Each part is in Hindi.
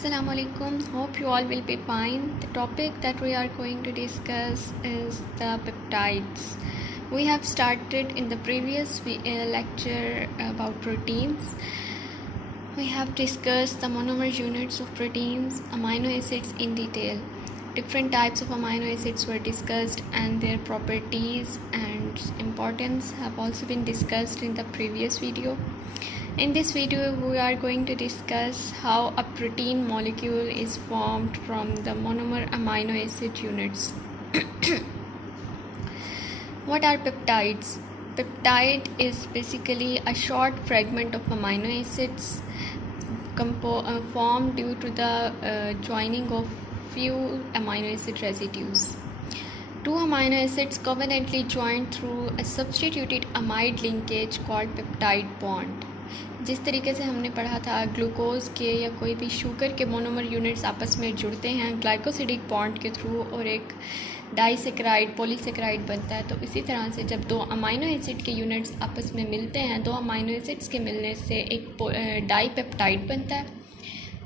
Assalamu alaikum. Hope you all will be fine. The topic that we are going to discuss is the peptides. We have started in the previous lecture about proteins. We have discussed the monomer units of proteins, amino acids in detail. Different types of amino acids were discussed and their properties and importance have also been discussed in the previous video. In this video, we are going to discuss how a protein molecule is formed from the monomer amino acid units. What are peptides? Peptide is basically a short fragment of amino acids formed due to the joining of few amino acid residues. Two amino acids covalently joined through a substituted amide linkage called peptide bond. जिस तरीके से हमने पढ़ा था ग्लूकोज के या कोई भी शुगर के मोनोमर यूनिट्स आपस में जुड़ते हैं ग्लाइकोसिडिक बॉन्ड के थ्रू और एक डाइसेक्राइड पॉलीसेक्राइड बनता है, तो इसी तरह से जब दो अमाइनो एसिड के यूनिट्स आपस में मिलते हैं, दो अमाइनो एसिड्स के मिलने से एक डाईपेप्टाइड बनता है।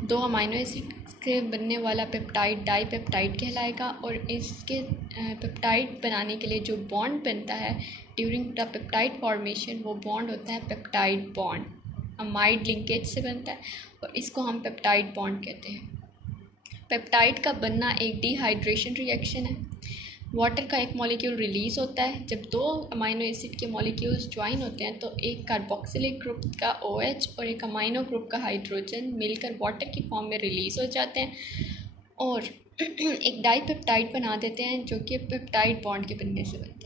दो अमाइनो एसिड के बनने वाला पेप्टाइड डाईपेप्टाइड कहलाएगा और इसके पेप्टाइड बनाने के लिए जो बॉन्ड बनता है ड्यूरिंग द पेप्टाइड फॉर्मेशन, वो बॉन्ड होता है पेप्टाइड बॉन्ड, अमाइड लिंकेज से बनता है और इसको हम पेप्टाइड बॉन्ड कहते हैं। पेप्टाइड का बनना एक डिहाइड्रेशन रिएक्शन है। वाटर का एक मॉलिक्यूल रिलीज़ होता है। जब दो अमाइनो एसिड के मॉलिक्यूल्स ज्वाइन होते हैं तो एक कार्बोक्सिलिक ग्रुप का OH और एक अमाइनो ग्रुप का हाइड्रोजन मिलकर वाटर की फॉर्म में रिलीज़ हो जाते हैं और एक डाईपेप्टाइड बना देते हैं जो कि पेप्टाइड बॉन्ड के बनने से बनता है।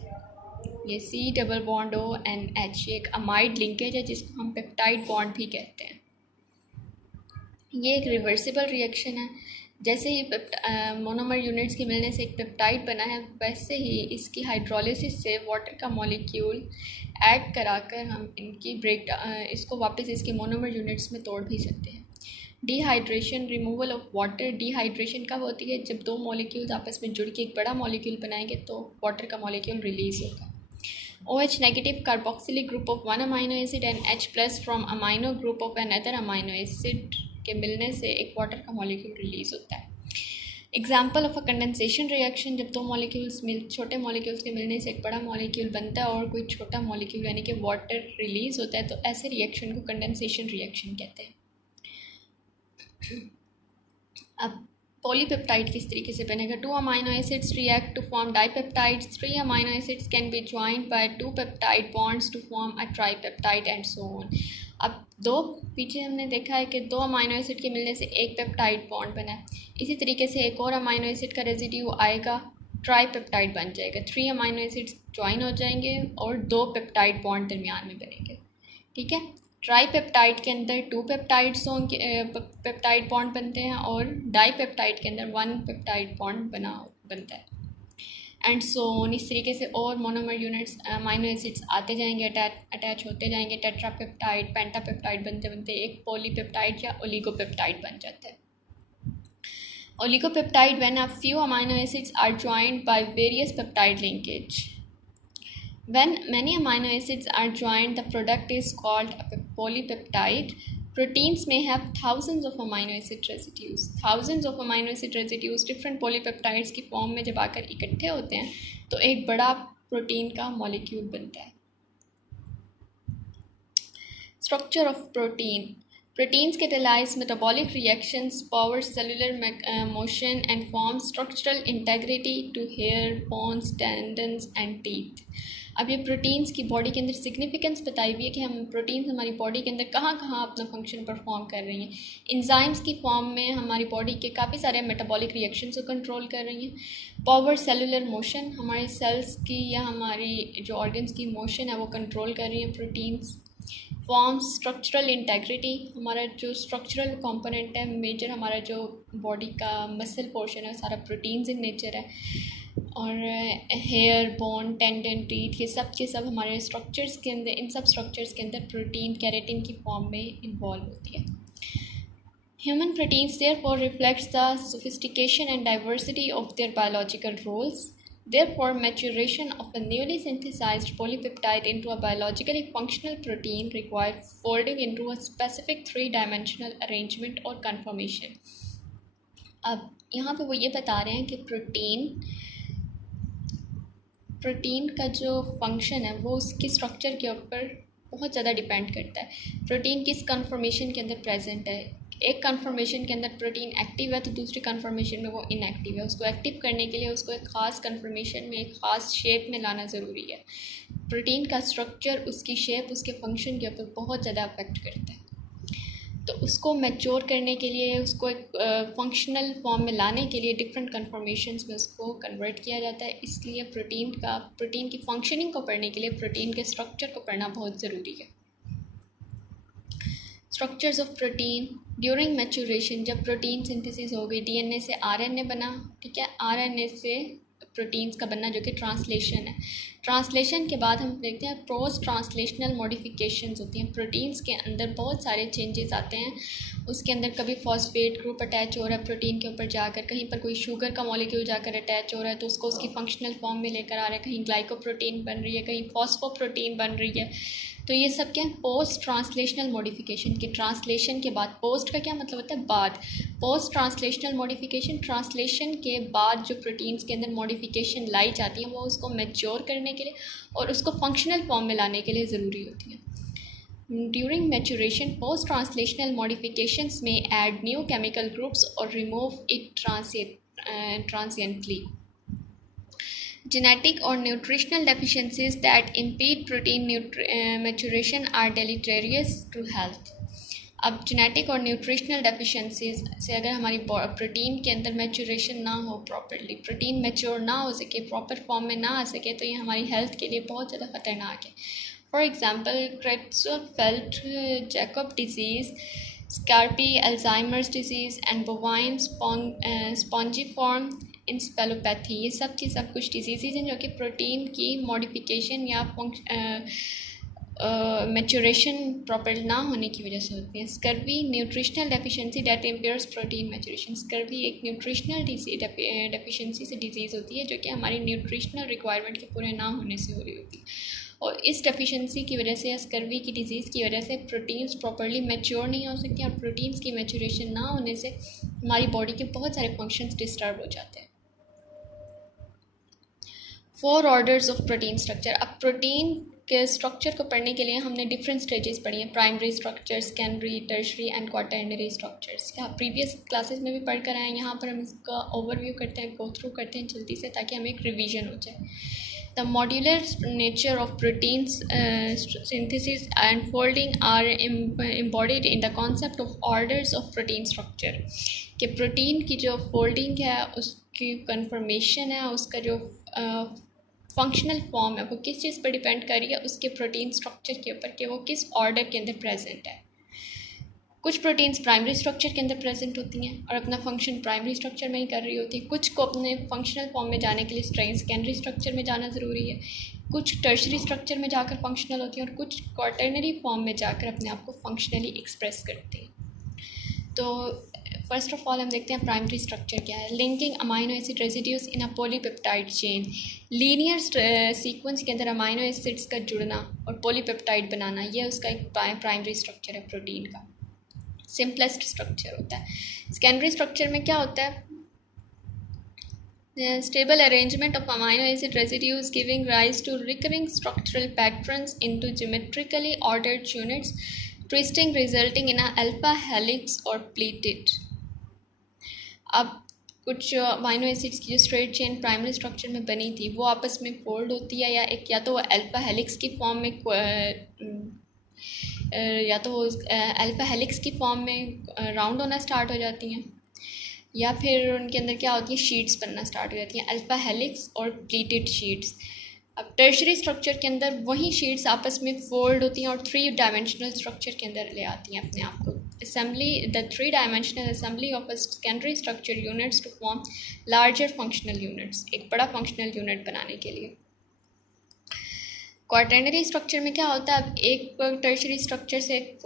ये C+ONH एक अमाइड लिंकेज है जिसको हम पेप्टाइड बॉन्ड भी कहते हैं। ये एक रिवर्सिबल रिएक्शन है। जैसे ही मोनोमर यूनिट्स के मिलने से एक पेप्टाइड बना है, वैसे ही इसकी हाइड्रोलिसिस से वाटर का मॉलिक्यूल ऐड कराकर हम इसको वापस इसके मोनोमर यूनिट्स में तोड़ भी सकते हैं। Dehydration, removal of water. Dehydration कब होती है? जब दो मॉलिक्यूल्स आपस में जुड़ के एक बड़ा मॉलिक्यूल बनाएंगे तो वाटर का मॉलिक्यूल रिलीज़ होगा। OH negative carboxylic group of one amino acid and H plus from amino group of another amino acid के मिलने से एक वाटर का मॉलिक्यूल रिलीज़ होता है। Example of a condensation reaction, जब दो मॉलिक्यूल्स छोटे मॉलिक्यूल्स के मिलने से एक बड़ा मॉलिक्यूल बनता है और कोई छोटा मॉलिक्यूल यानी कि वाटर रिलीज़ होता है, तो ऐसे रिएक्शन को कंडेंसेशन रिएक्शन कहते हैं। अब पॉलीपेप्टाइड किस तरीके से बनेगा? Two amino acids react to form dipeptides. Three amino acids can be joined by two peptide bonds to form a tripeptide and so on. अब पीछे हमने देखा है कि दो अमाइनो एसिड के मिलने से एक पेप्टाइड बॉन्ड बना है। इसी तरीके से एक और अमाइनो एसिड का रेजिड्यू आएगा, ट्राईपेप्टाइड बन जाएगा। थ्री अमाइनो एसिड्स ज्वाइन हो जाएंगे और दो पेप्टाइड बॉन्ड दरमियान में बनेंगे। ठीक है, ट्राईपेप्टाइड के अंदर टू पेप्टाइड बॉन्ड बनते हैं और डाईपेप्टाइड के अंदर वन पेप्टाइड बॉन्ड बनता है एंड सो ऑन। इस तरीके से और मोनोमर यूनिट्स अमाइनो एसिड्स आते जाएंगे, अटैच होते जाएंगे। टेट्रापेप्टाइड, पेंटापेप्टाइड बनते बनते एक पॉलीपेप्टाइड या ओलिगोपेप्टाइड बन जाता है। Oligopeptide when a few amino acids are joined by various peptide linkage. When many amino acids are joined, the product is called a polypeptide. Proteins may have thousands of amino acid residues. Thousands of amino acid residues different polypeptides की फॉर्म में जब आकर इकट्ठे होते हैं तो एक बड़ा प्रोटीन का मॉलिक्यूल बनता है। Structure of protein. Proteins catalyze metabolic reactions, power cellular motion and form structural integrity to hair, bones, tendons and teeth. अब ये प्रोटीन्स की बॉडी के अंदर सिग्निफिकेंस बताई हुई है कि हम प्रोटीन्स हमारी बॉडी के अंदर कहाँ कहाँ अपना फंक्शन परफॉर्म कर रही हैं। इंजाइम्स की फॉर्म में हमारी बॉडी के काफ़ी सारे मेटाबॉलिक रिएक्शंस को कंट्रोल कर रही हैं। पावर सेलुलर मोशन, हमारे सेल्स की या हमारी जो ऑर्गन्स की मोशन है वो कंट्रोल कर रही हैं प्रोटीन्स। फॉर्म स्ट्रक्चरल इंटेग्रिटी, हमारा जो स्ट्रक्चरल कंपोनेंट है मेजर, हमारा जो बॉडी का मसल पोर्शन है सारा प्रोटीन्स इन नेचर है। और हेयर, बोन, टेंडन, टीथ, ये सब के सब हमारे स्ट्रक्चर्स के अंदर, इन सब स्ट्रक्चर्स के अंदर प्रोटीन केराटिन की फॉर्म में इन्वॉल्व होती है। Human proteins therefore reflects the sophistication and diversity of their biological roles. Therefore, maturation of a newly synthesized polypeptide into a biologically functional protein requires folding into a specific three-dimensional arrangement or conformation. अब यहाँ पे वो ये बता रहे हैं कि प्रोटीन का जो फंक्शन है वो उसके स्ट्रक्चर के ऊपर बहुत ज़्यादा डिपेंड करता है। प्रोटीन किस कन्फर्मेशन के अंदर प्रेजेंट है, एक कन्फर्मेशन के अंदर प्रोटीन एक्टिव है तो दूसरी कन्फर्मेशन में वो इनएक्टिव है। उसको एक्टिव करने के लिए उसको एक ख़ास कन्फर्मेशन में, एक ख़ास शेप में लाना ज़रूरी है। प्रोटीन का स्ट्रक्चर उसकी शेप, उसके फंक्शन के ऊपर बहुत ज़्यादा अफेक्ट करता है। तो उसको मैच्योर करने के लिए, उसको एक फंक्शनल फॉर्म में लाने के लिए डिफरेंट कन्फर्मेशंस में उसको कन्वर्ट किया जाता है। इसलिए प्रोटीन की फंक्शनिंग को पढ़ने के लिए प्रोटीन के स्ट्रक्चर को पढ़ना बहुत ज़रूरी है। Structures of protein during maturation, जब प्रोटीन सिंथेसिस हो गई, डीएनए से आरएनए बना, ठीक है, आरएनए से प्रोटीन्स का बनना जो कि ट्रांसलेशन है। ट्रांसलेशन के बाद हम देखते हैं पोस्ट ट्रांसलेशनल मॉडिफिकेशंस होती हैं। प्रोटीन्स के अंदर बहुत सारे चेंजेस आते हैं। उसके अंदर कभी फॉस्फेट ग्रुप अटैच हो रहा है प्रोटीन के ऊपर जाकर, कहीं पर कोई शुगर का मॉलिक्यूल जाकर अटैच हो रहा है तो उसको उसकी फंक्शनल फॉर्म में लेकर आ रहा है, कहीं ग्लाइकोप्रोटीन बन रही है, कहीं फॉस्फोप्रोटीन बन रही है। तो ये सब क्या है, पोस्ट ट्रांसलेशनल मॉडिफिकेशन के ट्रांसलेशन के बाद। पोस्ट का क्या मतलब होता है, बाद। पोस्ट ट्रांसलेशनल मॉडिफिकेशन, ट्रांसलेशन के बाद जो प्रोटीन्स के अंदर मॉडिफिकेशन लाई जाती है वो उसको मैच्योर करने के लिए और उसको फंक्शनल फॉर्म में लाने के लिए ज़रूरी होती है। During maturation post translational modifications में ऐड न्यू केमिकल ग्रुप्स और remove it transiently. Genetic or nutritional deficiencies that impede protein maturation are deleterious to health. अब जेनेटिक और न्यूट्रिशनल डेफिशिएंसीज से अगर हमारी प्रोटीन के अंदर मैच्योरेशन ना हो, प्रॉपरली प्रोटीन मैच्योर ना हो सके, प्रॉपर फॉर्म में ना आ सके, तो ये हमारी हेल्थ के लिए बहुत ज़्यादा ख़तरनाक है। For example Creutzfeldt Jakob disease, scrapie Alzheimer's disease and bovine spongiform encephalopathy, ये सब कुछ डिजीज़ हैं जो कि प्रोटीन की मॉडिफिकेशन या मैच्योरेशन प्रॉपर ना होने की वजह से होती हैं। Scurvy nutritional deficiency that impairs protein maturation. Scurvy एक न्यूट्रिशनल डेफिशिएंसी से डिजीज़ होती है जो कि हमारी न्यूट्रिशनल रिक्वायरमेंट के पूरे ना होने से हो रही होती है। और इस डेफिशिएंसी की वजह से या स्कर्वी की डिज़ीज़ की वजह से प्रोटीन्स प्रॉपरली मैच्योर नहीं हो सकती और प्रोटीन्स की मैच्योरेशन ना होने से हमारी बॉडी के बहुत सारे फंक्शंस डिस्टर्ब हो जाते हैं। 4 ऑर्डर्स ऑफ प्रोटीन स्ट्रक्चर। अब प्रोटीन के स्ट्रक्चर को पढ़ने के लिए हमने डिफरेंट स्टेजेस पढ़ी हैं, primary structure, secondary, tertiary and quaternary structures. यहाँ प्रीवियस क्लासेस में भी पढ़ कर आए, यहाँ पर हम इसका ओवरव्यू करते हैं, गो थ्रू करते हैं जल्दी से ताकि हमें एक रिवीजन हो जाए। The modular nature of protein synthesis and folding are embodied in the concept of orders of protein structure. कि प्रोटीन की जो फोल्डिंग है, उसकी कन्फर्मेशन है, उसका जो फंक्शनल फॉर्म है वो किस चीज़ पर डिपेंड कर रही है, उसके प्रोटीन स्ट्रक्चर के ऊपर कि वो किस ऑर्डर के अंदर प्रेजेंट है। कुछ प्रोटीन्स प्राइमरी स्ट्रक्चर के अंदर प्रेजेंट होती हैं और अपना फंक्शन प्राइमरी स्ट्रक्चर में ही कर रही होती है। कुछ को अपने फंक्शनल फॉर्म में जाने के लिए सेकेंडरी स्ट्रक्चर में जाना ज़रूरी है, कुछ टर्शरी स्ट्रक्चर में जाकर फंक्शनल होती हैं और कुछ क्वाटर्नरी फॉर्म में जाकर अपने आप को फंक्शनली एक्सप्रेस करती हैं। तो फर्स्ट ऑफ ऑल हम देखते हैं प्राइमरी स्ट्रक्चर क्या है। Linking amino acid residues in a polypeptide chain. Linear sequence के अंदर अमाइनो एसिड्स का जुड़ना और पॉलीपेप्टाइड बनाना, यह उसका एक प्राइमरी स्ट्रक्चर है प्रोटीन का, सिंपलेस्ट स्ट्रक्चर होता है। सेकेंडरी स्ट्रक्चर में क्या होता है, stable arrangement of amino acid residues giving rise to recurring structural patterns into geometrically ordered units, twisting resulting in alpha helix और प्लीटेड। अब कुछ अमाइनो एसिड्स की जो स्ट्रेट चेन प्राइमरी स्ट्रक्चर में बनी थी वो आपस में फोल्ड होती है, या तो वो अल्फा हेलिक्स की फॉर्म में अल्फा हेलिक्स की फॉर्म में राउंड होना स्टार्ट हो जाती हैं, या फिर उनके अंदर क्या होती है, शीट्स बनना स्टार्ट हो जाती हैं, अल्फा हेलिक्स और प्लीटेड शीट्स। अब टर्शरी स्ट्रक्चर के अंदर वही शीट्स आपस में फोल्ड होती हैं और 3 डायमेंशनल स्ट्रक्चर के अंदर ले आती हैं अपने आप को। Assembly, the 3 dimensional assembly of a secondary structure units to form larger functional units, एक बड़ा फंक्शनल यूनिट बनाने के लिए। क्वाटर्नरी स्ट्रक्चर में क्या होता है, अब एक टर्शरी स्ट्रक्चर से एक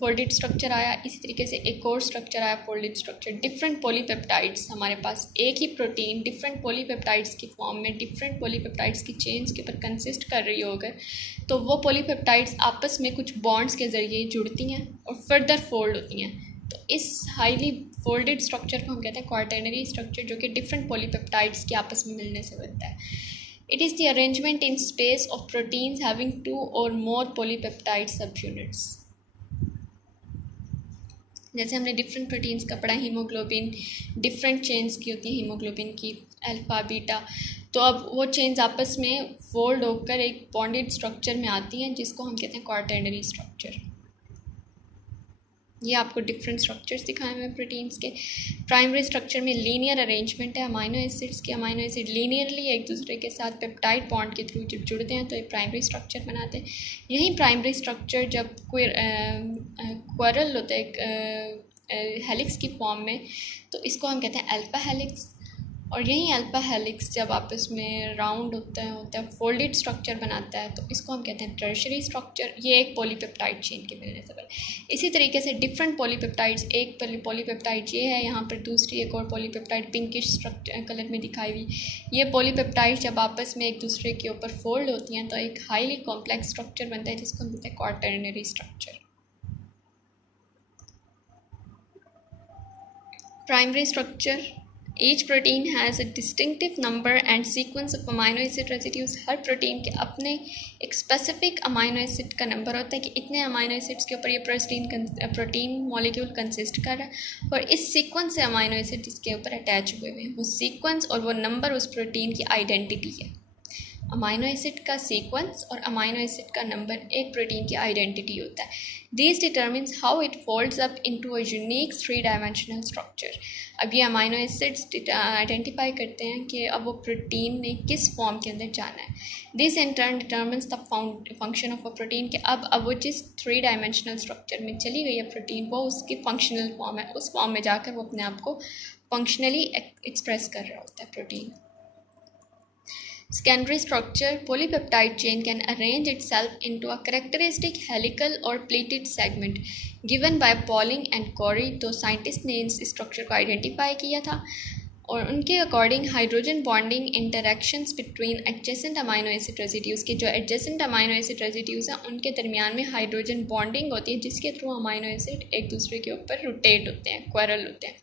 फोल्डेड स्ट्रक्चर आया, इसी तरीके से एक और स्ट्रक्चर आया फोल्डेड स्ट्रक्चर। डिफरेंट पॉलीपेप्टाइड्स, हमारे पास एक ही प्रोटीन डिफरेंट पॉलीपेप्टाइड्स की फॉर्म में डिफरेंट पॉलीपेप्टाइड्स की चेन्स के ऊपर कंसिस्ट कर रही हो अगर, तो वो पॉलीपेप्टाइड्स आपस में कुछ बॉन्ड्स के ज़रिए जुड़ती हैं और फर्दर फोल्ड होती हैं। तो इस हाईली फोल्डेड स्ट्रक्चर को हम कहते हैं क्वार्टरनरी स्ट्रक्चर, जो कि डिफरेंट पॉलीपेप्टाइड्स के आपस में मिलने से बनता है। It is the arrangement in space of proteins having 2 और मोर पॉलीपेप्टाइड सब यूनिट्स। जैसे हमने डिफरेंट प्रोटीन्स का पढ़ा, हीमोग्लोबिन डिफरेंट चेन्स की होती है, हीमोग्लोबिन की अल्फ़ा बीटा, तो अब वो चेन्स आपस में फोल्ड होकर एक बॉन्डेड स्ट्रक्चर में आती हैं जिसको हम कहते हैं क्वार्टरनरी स्ट्रक्चर। ये आपको डिफरेंट स्ट्रक्चर्स दिखाए हुए हैं प्रोटीन्स के। प्राइमरी स्ट्रक्चर में लीनियर अरेंजमेंट है अमाइनो एसिड्स के। अमाइनो एसिड लीनियरली एक दूसरे के साथ पेप्टाइड बॉन्ड के थ्रू जब जुड़ते हैं तो एक प्राइमरी स्ट्रक्चर बनाते हैं। यही प्राइमरी स्ट्रक्चर जब क्वारल होता है एक हेलिक्स की फॉर्म में, तो इसको हम कहते हैं अल्फ़ा हेलिक्स। और यही अल्फ़ा हेलिक्स जब आपस में राउंड होता है फोल्डेड स्ट्रक्चर बनाता है, तो इसको हम कहते हैं टर्शरी स्ट्रक्चर। ये एक पॉलीपेप्टाइड चेन के मिलने से बने। इसी तरीके से डिफरेंट पॉलीपेप्टाइड्स, एक पॉलीपेप्टाइड ये है यहाँ पर, दूसरी एक और पॉलीपेप्टाइड पिंकिश स्ट्रक्चर कलर में दिखाई हुई। ये पॉलीपेप्टाइड जब आपस में एक दूसरे के ऊपर फोल्ड होती हैं तो एक हाईली कॉम्प्लेक्स स्ट्रक्चर बनता है जिसको हम कहते हैं quaternary structure. Primary structure, each protein has a distinctive number and sequence of amino acid residues। Her protein के अपने एक स्पेसिफिक अमाइनो एसिड का नंबर होता है कि इतने अमाइनो एसिड्स के ऊपर ये प्रोटीन मॉलिक्यूल कंसिस्ट कर रहा है, और इस सीक्वेंस से अमाइनो एसिड इसके ऊपर अटैच हुए हुए हैं। वो सीक्वेंस और वो नंबर उस प्रोटीन की आइडेंटिटी है। अमाइनो एसिड का सीक्वेंस और अमाइनो एसिड का नंबर एक प्रोटीन की आइडेंटिटी होता है। This determines how it folds up into a unique 3 dimensional structure. अब ये अमाइनो एसिड्स आइडेंटिफाई करते हैं कि अब वो प्रोटीन ने किस फॉर्म के अंदर जाना है। This in turn determines the function of a protein, कि अब वो जिस 3 डायमेंशनल स्ट्रक्चर में चली गई है प्रोटीन, वो उसकी फंक्शनल फॉर्म है। उस फॉर्म में जाकर वो अपने आप को फंक्शनली एक्सप्रेस कर रहा होता है protein. Secondary structure, polypeptide chain can arrange itself into a characteristic helical or pleated segment given by Pauling and Corey। तो साइंटिस्ट ने इस स्ट्रक्चर को आइडेंटिफाई किया था और उनके according hydrogen bonding interactions between adjacent amino acid residues के, जो एडजेसेंट अमाइनो एसिड रेजिड्यूज़ हैं उनके दरमियान में हाइड्रोजन बॉन्डिंग होती है जिसके थ्रू अमाइनो एसिड एक दूसरे के ऊपर रोटेट होते हैं, क्वारल होते हैं।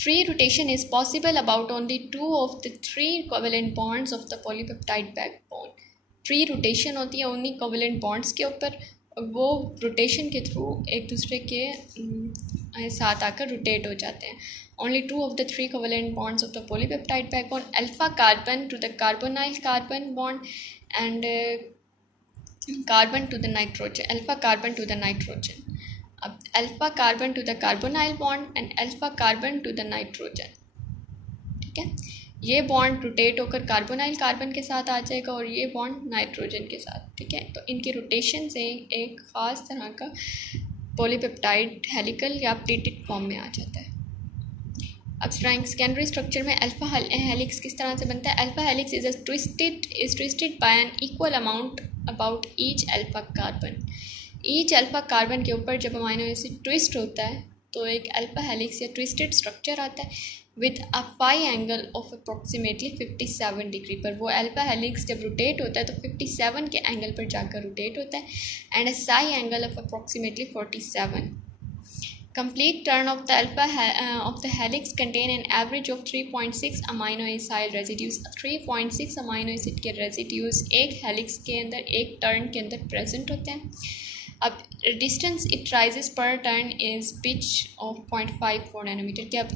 Free rotation is possible about only 2 of the 3 covalent bonds of the polypeptide backbone। Free rotation होती है उन्हीं कोवेलेंट बॉन्ड्स के ऊपर, वो रोटेशन के थ्रू एक दूसरे के साथ आकर रोटेट हो जाते हैं। Only 2 of the 3 covalent bonds of the polypeptide backbone, alpha carbon to the carbonyl carbon bond and carbon to the nitrogen, alpha carbon to the nitrogen। अब alpha carbon to the carbonyl bond and alpha carbon to the nitrogen, ठीक है। ये बॉन्ड रोटेट होकर कार्बोनाइल कार्बन के साथ आ जाएगा और ये बॉन्ड नाइट्रोजन के साथ, ठीक है। तो इनके रोटेशन से एक ख़ास तरह का पॉलीपेप्टाइड हेलिकल या प्लेटेड फॉर्म में आ जाता है। अब सेकेंडरी स्ट्रक्चर में अल्फ़ा हेलिक्स किस तरह से बनता है। Alpha helix is twisted by an equal amount about each alpha carbon. Each alpha carbon के ऊपर जब अमाइनो एसिड ट्विस्ट होता है तो एक अल्फ़ा हेलिक्स या ट्विस्टेड स्ट्रक्चर आता है with a phi angle of approximately 57 degree पर। वो अल्फ़ा हेलिक्स जब रोटेट होता है तो 57 के एंगल पर जाकर रोटेट होता है and a Sai angle of approximately 47। Complete turn of the helix contain an average of 3.6 amino acyl residues। 3.6 amino acid के रेजिड्यूज़ एक हेलिक्स के अंदर एक टर्न के अंदर प्रेजेंट होते हैं। अब distance it rises per turn is pitch of 0.54 nanometre. कि अब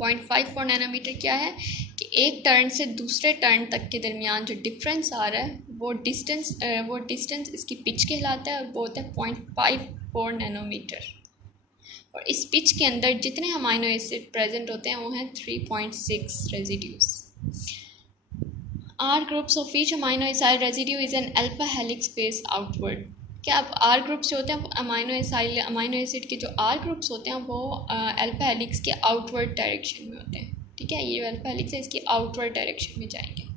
0.54 नैनोमीटर क्या है कि एक टर्न से दूसरे टर्न तक के दरमियान जो डिफरेंस आ रहा है वो डिस्टेंस इसकी पिच कहलाता है और वो होता है 0.54 नैनोमीटर। और इस पिच के अंदर जितने अमाइनो एसिड प्रेजेंट होते हैं वो हैं 3.6 residues. R groups of each amino acyl residue is an alpha helix face outward। क्या अब R ग्रुप्स जो होते हैं अमाइनो एसिड के जो R ग्रुप्स होते हैं वो अल्फा हेलिक्स के आउटवर्ड डायरेक्शन में होते हैं, ठीक है। ये जो अल्फा हेलिक्स है इसकी आउटवर्ड डायरेक्शन में जाएंगे।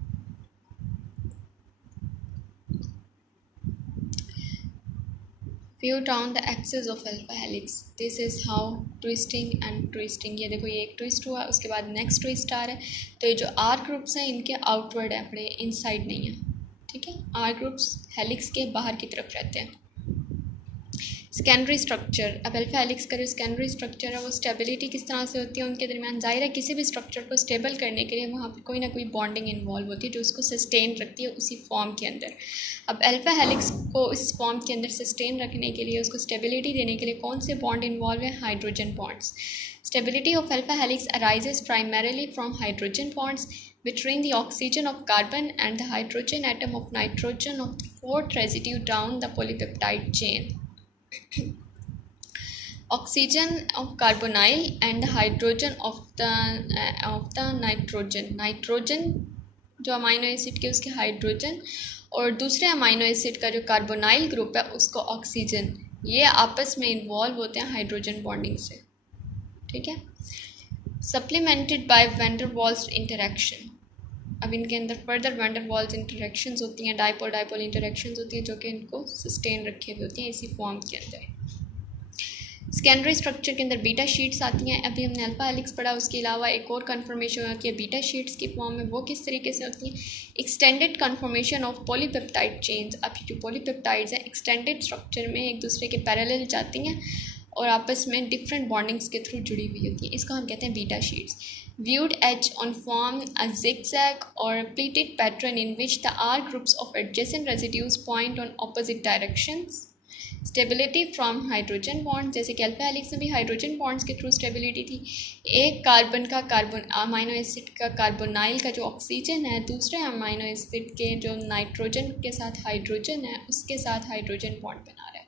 View down the axis of alpha helix, this is how twisting and twisting. ये देखो ये एक ट्विस्ट हुआ, उसके बाद नेक्स्ट ट्विस्ट आ रहा है। तो ये जो आर ग्रुप्स हैं इनके आउटवर्ड है, अपने इनसाइड नहीं है, ठीक है। आर ग्रुप्स हेलिक्स के बाहर की तरफ रहते हैं। सेकेंडरी स्ट्रक्चर, अब अल्फा हेलिक्स का जो सेकेंडरी स्ट्रक्चर है वो स्टेबिलिटी किस तरह से होती है उनके दरमियान। ज़ाहिर है किसी भी स्ट्रक्चर को स्टेबल करने के लिए वहाँ पर कोई ना कोई बॉन्डिंग इन्वॉल्व होती है जो उसको सस्टेन रखती है उसी फॉर्म के अंदर। अब अल्फा हेलिक्स को इस फॉर्म के अंदर सस्टेन रखने के लिए, उसको स्टेबिलिटी देने के लिए कौन से बॉन्ड इन्वॉल्व हैं? Hydrogen bonds. Stability of alpha helix arises primarily from hydrogen bonds between the oxygen of carbon and the hydrogen atom of nitrogen of the fourth residue down the polypeptide chain. Oxygen of carbonyl and the hydrogen of the nitrogen जो अमाइनो एसिड के उसके हाइड्रोजन और दूसरे अमाइनो एसिड का जो कार्बोनाइल ग्रुप है उसको ऑक्सीजन, ये आपस में इन्वॉल्व होते हैं हाइड्रोजन बॉन्डिंग से। ठीक है, सप्लीमेंटेड बाय वैंडरवाल्स इंटरेक्शन। अब इनके अंदर फर्दर वैंडरवाल्स इंटरेक्शंस होती हैं, डाइपोल डाइपोल इंटरेक्शंस होती हैं जो कि इनको सस्टेन रखे हुए होती हैं इसी फॉर्म के अंदर। सेकेंडरी स्ट्रक्चर के अंदर बीटा शीट्स आती हैं। अभी हमने अल्फा हेलिक्स पढ़ा, उसके अलावा एक और कन्फर्मेशन होती है बीटा शीट्स की फॉर्म में। वो किस तरीके से होती हैं? Extended confirmation of polypeptide chains. अब जो पॉलीपेप्टाइड्स हैं एक्सटेंडेड स्ट्रक्चर में एक दूसरे के पैरेलल जाती हैं और आपस में डिफरेंट बॉन्डिंग्स के थ्रू जुड़ी हुई होती है, इसको हम कहते हैं beta sheets. Viewed as on form a zigzag और pleated pattern in which the R groups of adjacent residues point on opposite directions. Stability from hydrogen bond, जैसे कि अल्फा हेलिक्स में भी हाइड्रोजन बॉन्ड्स के थ्रू स्टेबिलिटी थी। एक कार्बन अमाइनो एसिड का कार्बोनाइल का जो ऑक्सीजन है, दूसरे अमाइनो एसिड के जो नाइट्रोजन के साथ हाइड्रोजन है उसके साथ हाइड्रोजन बॉन्ड बना रहा है।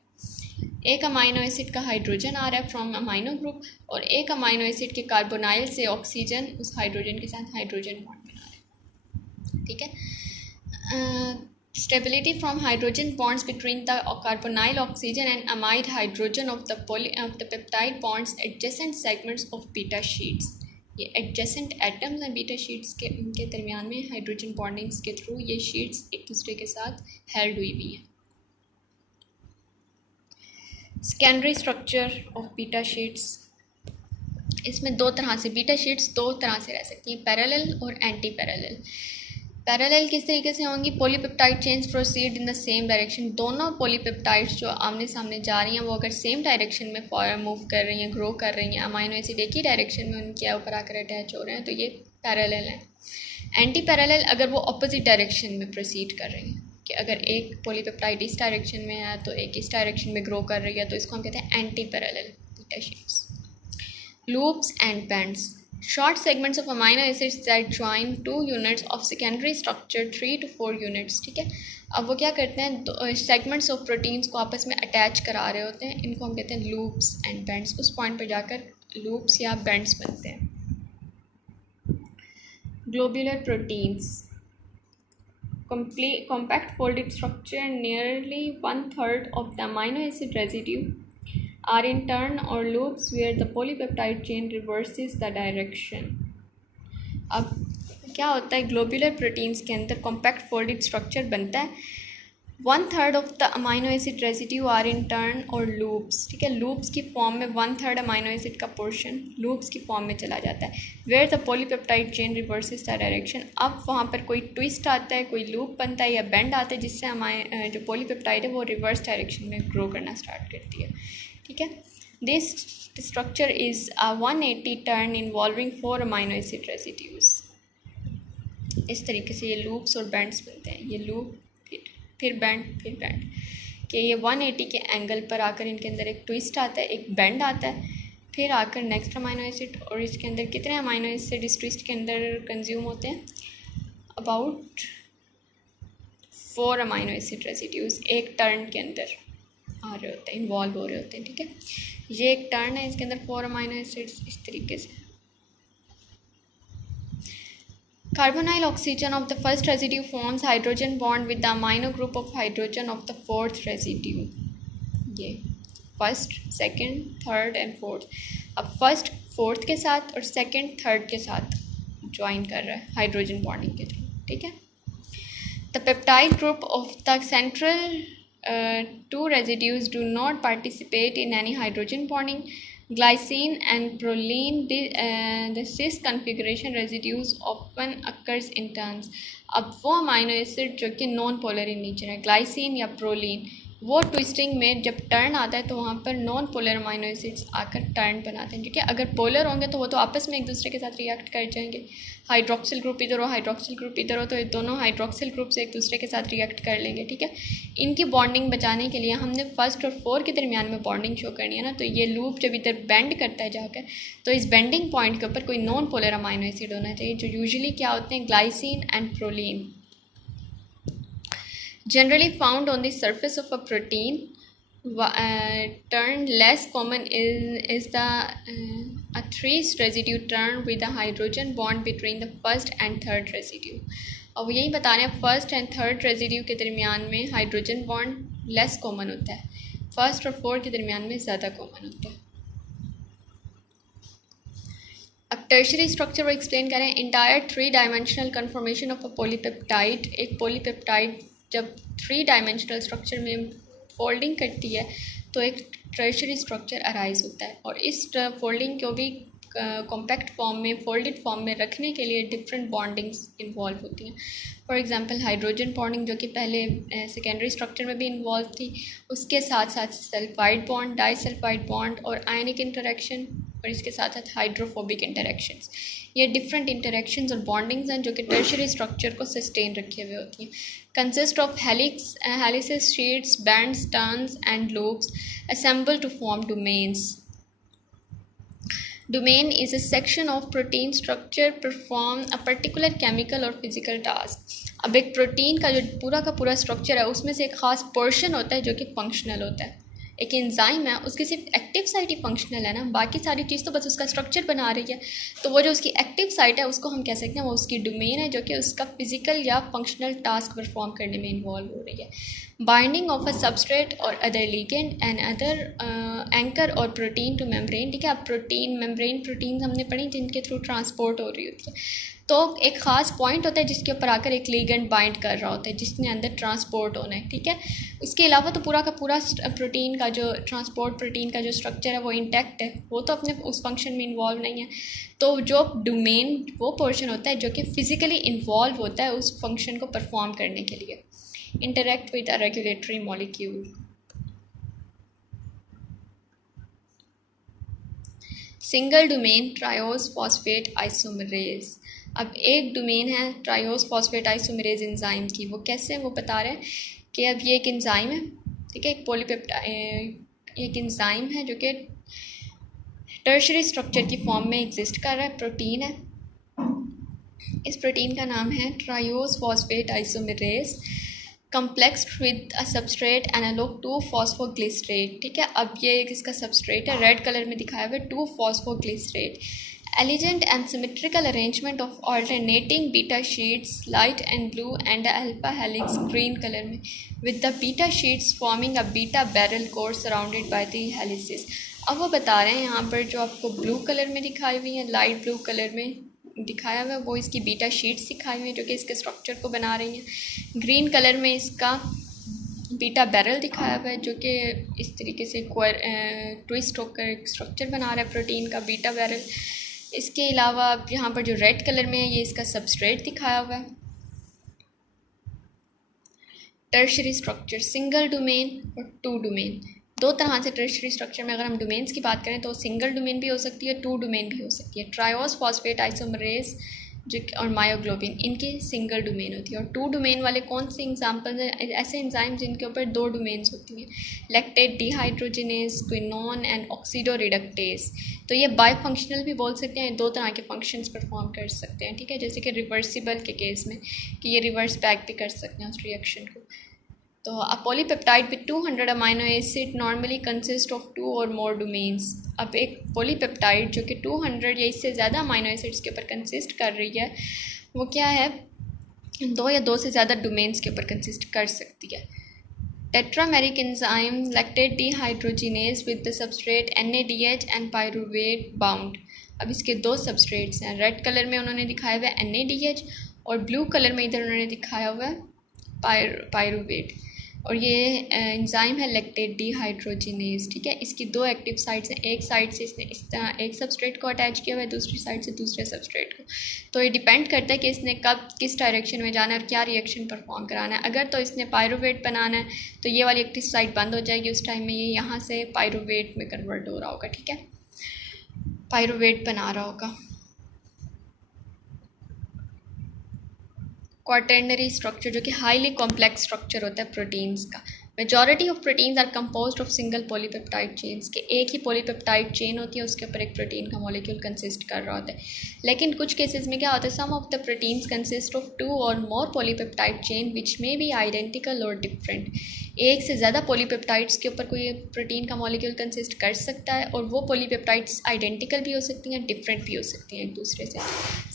एक अमाइनो एसिड का हाइड्रोजन आ रहा है फ्रॉम अमाइनो ग्रुप और एक अमाइनो एसिड के कार्बोनाइल से ऑक्सीजन उस हाइड्रोजन के साथ हाइड्रोजन बॉन्ड बना रहा है। ठीक है, stability from hydrogen bonds between the carbonyl oxygen and amide hydrogen of the peptide bonds adjacent segments of beta sheets. ये एडजेसेंट एटम्स हैं बीटा शीट्स के, उनके दरमियान में हाइड्रोजन बॉन्डिंग्स के थ्रू ये शीट्स एक दूसरे के साथ हेल्ड हुई हुई हैं। Secondary structure of beta sheets, इसमें दो तरह से बीटा शीट्स दो तरह से रह सकती हैं, पैरेलल और एंटी पैरेलल। पैरेलल किस तरीके से होंगी? Polypeptide chains proceed in the same direction. दोनों पॉलीपेप्टाइड्स जो आमने सामने जा रही हैं वो अगर सेम डायरेक्शन में मूव कर रही हैं, ग्रो कर रही हैं, अमाइनो एसिड एक ही डायरेक्शन में उनके ऊपर आकर अटैच हो रहे हैं, तो ये पैरेलल हैं। एंटी पैरेलल अगर वो अपोजिट डायरेक्शन में प्रोसीड कर रही हैं, कि अगर एक पॉलीपेप्टाइड इस डायरेक्शन में है तो एक इस डायरेक्शन में ग्रो कर रही है, तो इसको हम कहते हैं anti parallel beta sheets. Loops and bands, short segments of amino acids that join two units of secondary structure 3 to 4 units। ठीक है, अब वो क्या करते हैं? सेगमेंट्स ऑफ प्रोटीन्स को आपस में अटैच करा रहे होते हैं, इनको हम कहते हैं लूप्स एंड बैंड्स। उस पॉइंट पर जाकर लूप्स या बैंड्स बनते हैं। Globular proteins, compact folded structure, nearly 1/3 of the amino acid residue are in turn or loops where the polypeptide chain reverses the direction। अब क्या होता है? ग्लोब्यूलर प्रोटीन्स के अंदर कॉम्पैक्ट फोल्डेड स्ट्रक्चर बनता है। 1/3 of the amino acid residue are in turn और लूप्स। ठीक है, लूप्स की फॉर्म में 1/3 अमाइनो एसिड का पोर्शन लूप्स की फॉर्म में चला जाता है। Where the polypeptide chain reverses the direction, अब वहाँ पर कोई ट्विस्ट आता है, कोई लूप बनता है या बेंड आता है जिससे जो पॉलीपेप्टाइड है वो रिवर्स डायरेक्शन में ग्रो करना स्टार्ट करती है। ठीक है, this structure is a 180 turn involving 4 amino acid residues. इस तरीके से ये लूप्स और बैंड्स बनते हैं। ये लूप फिर बैंड कि ये 180 के एंगल पर आकर इनके अंदर एक ट्विस्ट आता है, एक बेंड आता है, फिर आकर नेक्स्ट अमाइनो एसिड, और इसके अंदर कितने अमाइनो एसिड इस ट्विस्ट के अंदर कंज्यूम होते हैं? अबाउट 4 अमाइनो एसिड रेजिड्यूज एक टर्न के अंदर आ रहे होते हैं, इन्वॉल्व हो रहे होते हैं। ठीक है, ये एक टर्न है, इसके अंदर 4 अमाइनो एसिड्स इस तरीके से। Carbonyl oxygen of the first residue forms hydrogen bond with the amino group of hydrogen of the fourth residue। ये first, second, third and fourth. अब फर्स्ट फोर्थ के साथ और सेकंड थर्ड के साथ ज्वाइन कर रहा है हाइड्रोजन बॉन्डिंग के थ्रू। ठीक है, the peptide group of the central two residues do not participate in any hydrogen bonding. Glycine and proline, the cis configuration residues often occurs in turns। अब वो अमाइनो एसिड जो कि नॉन पोलर इन नेचर है, ग्लाइसिन या प्रोलीन, वो ट्विस्टिंग में जब टर्न आता है तो वहाँ पर नॉन पोलर अमाइनो एसिड्स आकर टर्न बनाते हैं, ठीक है। अगर पोलर होंगे तो वो तो आपस में एक दूसरे के साथ रिएक्ट कर जाएंगे, हाइड्रोक्सिल ग्रुप इधर हो हाइड्रोक्सिल ग्रुप इधर हो तो ये दोनों हाइड्रोक्सिल ग्रुप से एक दूसरे के साथ रिएक्ट कर लेंगे, ठीक है। इनकी बॉन्डिंग बचाने के लिए हमने फर्स्ट और 4 के दरमियान में बॉन्डिंग शो करनी है ना, तो ये लूप जब इधर बेंड करता है जाकर, तो इस बेंडिंग पॉइंट के ऊपर कोई नॉन पोलर अमाइनो एसिड होना चाहिए, जो यूजुअली क्या होते हैं, glycine and proline. Generally found on the surface of a protein, turn less common is the a 3 residue turn with a hydrogen bond between the first and third residue। और वो यही बता रहे हैं फर्स्ट एंड थर्ड रेजिड्यू के दरमियान में हाइड्रोजन बॉन्ड लेस कॉमन होता है, फर्स्ट और 4 के दरमियान में ज़्यादा कॉमन होता है। अब टर्शरी स्ट्रक्चर वो एक्सप्लेन करें। Entire 3 dimensional confirmation of a polypeptide, एक पॉलीपेप्टाइड जब 3 डायमेंशनल स्ट्रक्चर में फोल्डिंग करती है तो एक टर्शरी स्ट्रक्चर अराइज होता है, और इस फोल्डिंग को भी कॉम्पैक्ट फॉर्म में, फोल्डेड फॉर्म में रखने के लिए डिफरेंट बॉन्डिंग्स इन्वॉल्व होती हैं। फॉर एग्जांपल हाइड्रोजन बॉन्डिंग जो कि पहले सेकेंडरी स्ट्रक्चर में भी इन्वॉल्व थी, उसके साथ साथ सल्फाइड बॉन्ड, डाइसल्फाइड बॉन्ड और आयनिक इंटरेक्शन, और इसके साथ साथ हाइड्रोफोबिक इंटरेक्शंस। ये डिफरेंट इंटरेक्शंस और बॉन्डिंग्स हैं जो कि टर्शरी स्ट्रक्चर को सस्टेन रखे हुए होती हैं। Consist of helices, sheets, bands, turns and loops assembled to form domains। Domain is a section of protein structure perform a particular chemical or physical task। अब एक प्रोटीन का जो पूरा का पूरा स्ट्रक्चर है उसमें से एक ख़ास पोर्शन होता है जो कि फंक्शनल होता है। एक एंजाइम है, उसकी सिर्फ एक्टिव साइट ही फंक्शनल है ना, बाकी सारी चीज़ तो बस उसका स्ट्रक्चर बना रही है। तो वो जो उसकी एक्टिव साइट है उसको हम कह सकते हैं वो उसकी डोमेन है, जो कि उसका फिजिकल या फंक्शनल टास्क परफॉर्म करने में इन्वॉल्व हो रही है। बाइंडिंग ऑफ अ सबस्ट्रेट और other ligand and other anchor और प्रोटीन टू मेम्ब्रेन, ठीक है। अब प्रोटीन, मेम्ब्रेन प्रोटीन हमने पढ़ी जिनके थ्रू ट्रांसपोर्ट हो रही होती है, तो एक ख़ास पॉइंट होता है जिसके ऊपर आकर एक लिगेंड बाइंड कर रहा होता है जिसने अंदर ट्रांसपोर्ट होना है, ठीक है। उसके अलावा तो पूरा का पूरा प्रोटीन का जो ट्रांसपोर्ट, प्रोटीन का जो स्ट्रक्चर है वो इंटैक्ट है, वो तो अपने उस फंक्शन में इन्वॉल्व नहीं है। तो जो डोमेन वो पोर्शन होता है जो कि फिज़िकली इन्वॉल्व होता है उस फंक्शन को परफॉर्म करने के लिए। Interact with a regulatory molecule. Single domain triose phosphate isomerase. अब एक डोमेन है ट्रायोस फॉस्फेट आइसोमरेज एंजाइम की, वो कैसे हैं वो बता रहे हैं कि अब ये एक एंजाइम है, ठीक है, एक पॉलीपेप्टाइड, एक एंजाइम है जो कि टर्शरी स्ट्रक्चर की फॉर्म में एग्जिस्ट कर रहा है, प्रोटीन है। इस प्रोटीन का नाम है triose phosphate isomerase, complex with a substrate analog two phosphoglycerate, ठीक है। अब ये इसका सबस्ट्रेट है, रेड कलर में दिखाया हुआ है two phosphoglycerate. Elegant and symmetrical arrangement of alternating beta sheets, light and blue and alpha helix green colour में, with the beta sheets forming a beta barrel core surrounded by the helices. अब वो बता रहे हैं यहाँ पर जो आपको ब्लू कलर में दिखाई हुई है, लाइट ब्लू कलर में दिखाया हुआ है, वो इसकी बीटा शीट्स दिखाई हुई है जो कि इसके स्ट्रक्चर को बना रही हैं। ग्रीन कलर में इसका बीटा बैरल दिखाया हुआ है जो कि इस तरीके से ट्विस्ट होकर एक स्ट्रक्चर बना रहा है प्रोटीन का, बीटा बैरल। इसके अलावा यहाँ पर जो रेड कलर में है ये इसका सबस्ट्रेट दिखाया हुआ है। टर्शरी स्ट्रक्चर, सिंगल डोमेन और 2 डोमेन, दो तरह से टर्शरी स्ट्रक्चर में अगर हम डोमेन्स की बात करें तो सिंगल डोमेन भी हो सकती है, 2 डोमेन भी हो सकती है। ट्रायोस फॉस्फेट आइसोमरेज जो और मायोग्लोबिन, इनकी सिंगल डोमेन होती है। और 2 डोमेन वाले कौन से एग्जांपल्स हैं, ऐसे एंजाइम जिनके ऊपर 2 डोमेन्स होती हैं, लैक्टेट डिहाइड्रोजिनेज, क्विनोन एंड ऑक्सीडोरिडक्टेज। तो ये बाईफंक्शनल भी बोल सकते हैं, 2 तरह के फंक्शंस परफॉर्म कर सकते हैं, ठीक है। जैसे कि रिवर्सिबल के केस में कि ये रिवर्स बैक भी कर सकते हैं उस रिएक्शन को। तो a polypeptide with 200 amino acid normally consist of 2 और मोर डोमेन्स। अब एक पॉलीपेप्टाइड जो कि 200 या इससे ज़्यादा अमाइनो एसिड्स के ऊपर कंसिस्ट कर रही है, वो क्या है, 2 या 2 से ज़्यादा डोमेन्स के ऊपर कंसिस्ट कर सकती है। Tetrameric enzyme lactate dehydrogenase with the substrate NADH and pyruvate bound. अब इसके 2 सबस्ट्रेट्स हैं, रेड कलर में उन्होंने दिखाया हुआ है NADH और ब्लू कलर में इधर उन्होंने दिखाया हुआ है पायरुवेट। और ये एंजाइम है लैक्टेट डिहाइड्रोजिनेज, ठीक है। इसकी दो एक्टिव साइट्स हैं, एक साइड से इसने इस तरह एक सबस्ट्रेट को अटैच किया हुआ है, दूसरी साइड से दूसरे सबस्ट्रेट को। तो ये डिपेंड करता है कि इसने कब किस डायरेक्शन में जाना है और क्या रिएक्शन परफॉर्म कराना है। अगर तो इसने पायरुवेट बनाना है तो ये वाली एक्टिव साइट बंद हो जाएगी, उस टाइम में ये यहाँ से पायरुवेट में कन्वर्ट हो रहा होगा, ठीक है, पायरुवेट बना रहा होगा। क्वाटर्नरी स्ट्रक्चर जो कि हाईली कॉम्प्लेक्स स्ट्रक्चर होता है प्रोटीन्स का। Majority of proteins are composed of single polypeptide chains, के एक ही पॉलीपेप्टाइड चेन होती है, उसके ऊपर एक प्रोटीन का मॉलिक्यूल कंसिस्ट कर रहा होता है। लेकिन कुछ केसेस में क्या होता है, some of the proteins consist of 2 और more polypeptide chain which may be identical और डिफरेंट। एक से ज़्यादा पॉलीपेप्टाइड्स के ऊपर कोई प्रोटीन का मॉलिक्यूल कंसिस्ट कर सकता है, और वो पॉलीपेप्टाइड्स आइडेंटिकल भी हो सकती हैं, डिफरेंट भी हो सकती हैं एक दूसरे से।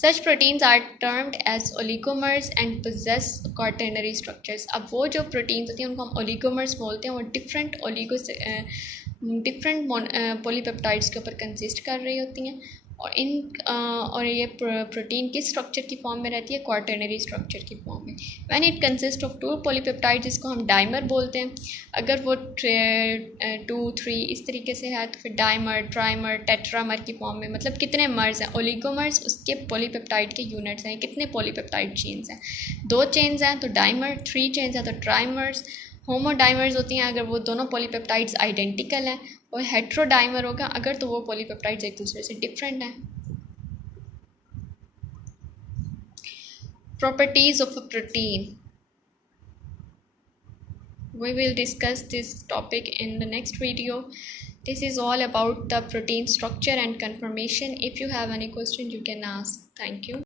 Such proteins are termed as oligomers and poses quaternary structures. अब वो जो प्रोटीन्स होती हैं उनको हम ओलिगोमर्स बोलते हैं, वो डिफरेंट पॉलीपेप्टाइड्स के ऊपर कंसिस्ट कर रही होती हैं। और ये प्रोटीन किस स्ट्रक्चर की फॉर्म में रहती है, क्वाटर्नरी स्ट्रक्चर की फॉर्म में। When it consist of 2 polypeptide, जिसको हम डाइमर बोलते हैं। अगर वो 2, 3 इस तरीके से है तो फिर डाइमर, ट्राइमर, टेट्रामर की फॉर्म में। मतलब कितने मर्स हैं, ओलिगोमर्स उसके पॉलीपेप्टाइड के यूनिट्स हैं, कितने पॉलीपेप्टाइड चेन्स हैं, 2 चेन्स हैं तो डाइमर, 3 चेन्स हैं तो ट्राइमर्स। होमोडाइमर्स होती हैं अगर वो दोनों पॉलीपेप्टाइड्स आइडेंटिकल हैं, और हेट्रोडाइमर होगा अगर तो वो पॉलीपेप्टाइड्स एक दूसरे से डिफरेंट हैं। Properties of a protein. We will discuss this topic in the next video. This is all about the protein structure and conformation. If you have any question, you can ask. Thank you.